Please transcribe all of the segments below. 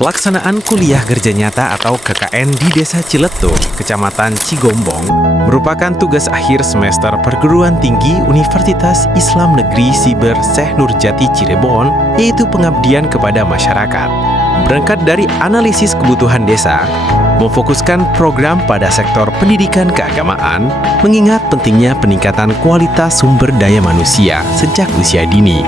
Pelaksanaan Kuliah Kerja Nyata atau KKN di Desa Ciletuh, Kecamatan Cigombong, merupakan tugas akhir semester perguruan tinggi Universitas Islam Negeri Siber Syekh Nurjati Cirebon, yaitu pengabdian kepada masyarakat. Berangkat dari analisis kebutuhan desa, memfokuskan program pada sektor pendidikan keagamaan, mengingat pentingnya peningkatan kualitas sumber daya manusia sejak usia dini.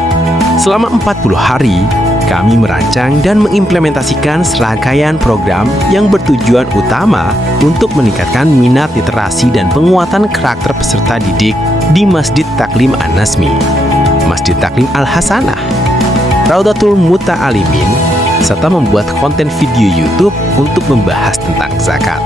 Selama 40 hari, kami merancang dan mengimplementasikan serangkaian program yang bertujuan utama untuk meningkatkan minat literasi dan penguatan karakter peserta didik di Masjid Taklim An-Nazmi, Masjid Taklim Al-Hasanah, Raudatul Muta'alimin, serta membuat konten video YouTube untuk membahas tentang zakat.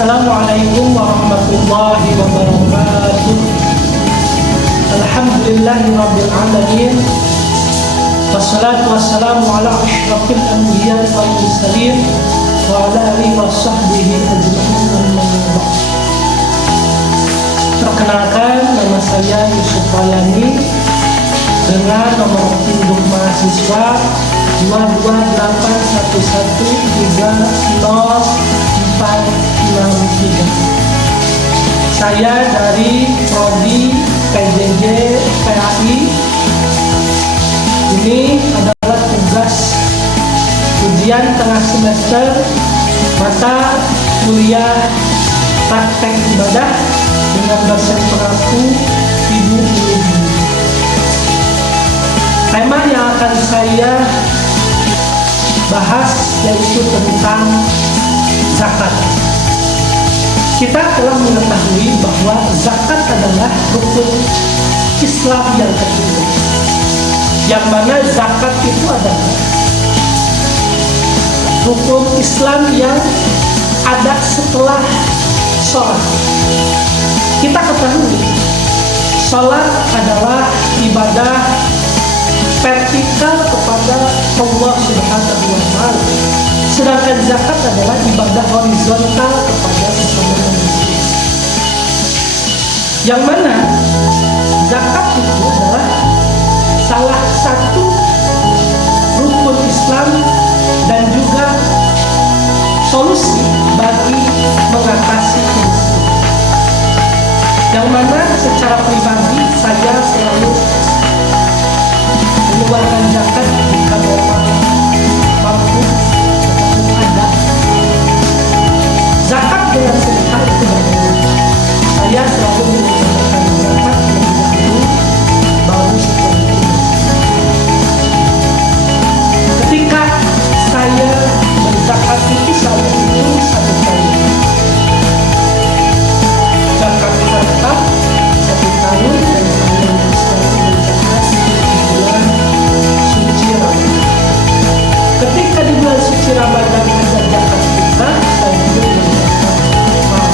Assalamualaikum warahmatullahi wabarakatuh. Alhamdulillahirabbil alamin. Wassalatu wassalamu ala asyrafil anbiya wal mursalin wa ala alihi washabbihi ajma'in amma ba'd. Perkenalkan, nama saya Yusuf Wayani dengan nomor induk mahasiswa 22811300463. Saya dari Prodi PJJ PAI. Ini adalah tugas ujian tengah semester mata kuliah praktek ibadah dengan dosen pengaku Ibu Ibu. Tema yang akan saya bahas yaitu tentang zakat. Kita telah mengetahui bahwa zakat adalah rukun Islam yang kedua, yang mana zakat itu adalah rukun Islam yang ada setelah sholat. Kita ketahui sholat adalah ibadah vertikal kepada Allah Subhanahu wa Ta'ala, sedangkan zakat adalah ibadah horizontal kepada sesama manusia. Yang mana zakat itu adalah Islam dan juga solusi bagi mengatasi kemiskinan. Yang mana secara pribadi saya selalu mengeluarkan zakat jika memang mampu ataupun ada. Zakat dengan sedekah itu berbeda. Saya selalu mengucapkan zakat terlebih dahulu, baru setelah itu ketika saya menzakati pisaunya itu satu kali. Zakat harta 1 tahun dan saya selalu menzakat di bulan suci Ramadan. Ketika di bulan suci Ramadan ada zakat fitrah, saya pun menzakat mal.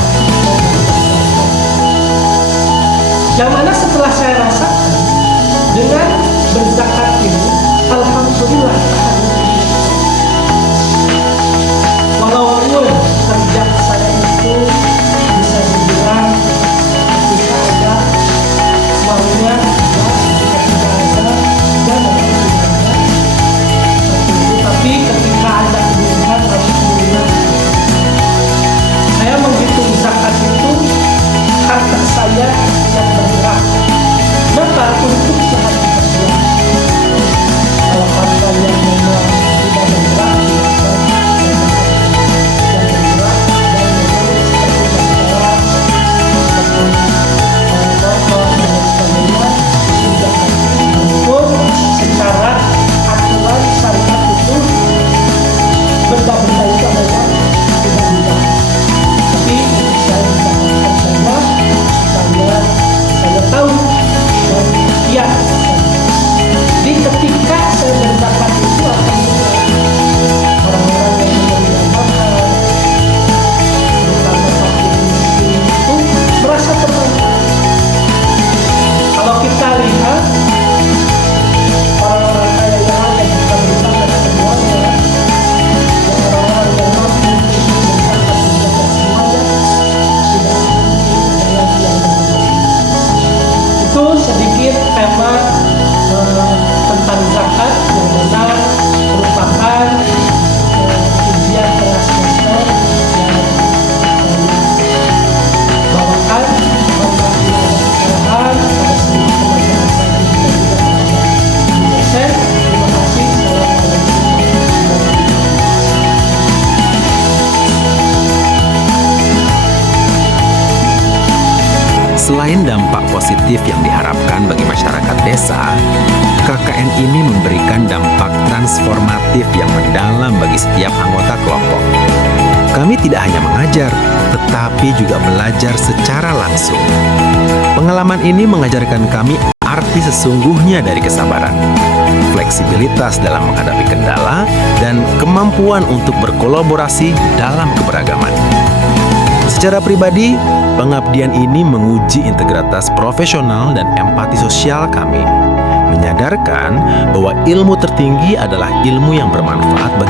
Yang mana setelah saya rasakan dengan berzakat ini, alhamdulillah, walaupun kerja saya itu bisa dibilang ketika ada maunya ya, ketika tidak ada dan tapi ketika ada kebutuhan alhamdulillah. Saya menghitung zakat itu harta saya yang bergerak. Maka untuk sehari bergerak. Kalau harta yang memang tidak bergerak, secara aturan syariat itu benda-benda itu adalah tidak bisa. Tapi saya mencatatkan saja supaya saya tahu dan ya. Jadi ketika saya berzakat itu akan orang-orang yang menerima makan, terutama fakir miskin itu merasa terbantu. Kalau kita lihat orang-orang kaya yang ada bukan berzakat semuanya, dan orang-orang yang mampu untuk berzakat semuanya, tidak ada lagi yang berbeda. Itu sedikit tema tentang zakat yang benar merupakan ujian kelas semester yang bawakan pada seluruh teman-teman saya dan juga kepada dosen. Terima kasih. Assalamualaikum warahmatullahi wabarakatuh. Selain dampak positif yang diharapkan bagi masyarakat desa, KKN ini memberikan dampak transformatif yang mendalam bagi setiap anggota kelompok. Kami tidak hanya mengajar, tetapi juga belajar secara langsung. Pengalaman ini mengajarkan kami arti sesungguhnya dari kesabaran, fleksibilitas dalam menghadapi kendala, dan kemampuan untuk berkolaborasi dalam keberagaman. Secara pribadi, pengabdian ini menguji integritas profesional dan empati sosial kami, menyadarkan bahwa ilmu tertinggi adalah ilmu yang bermanfaat bagi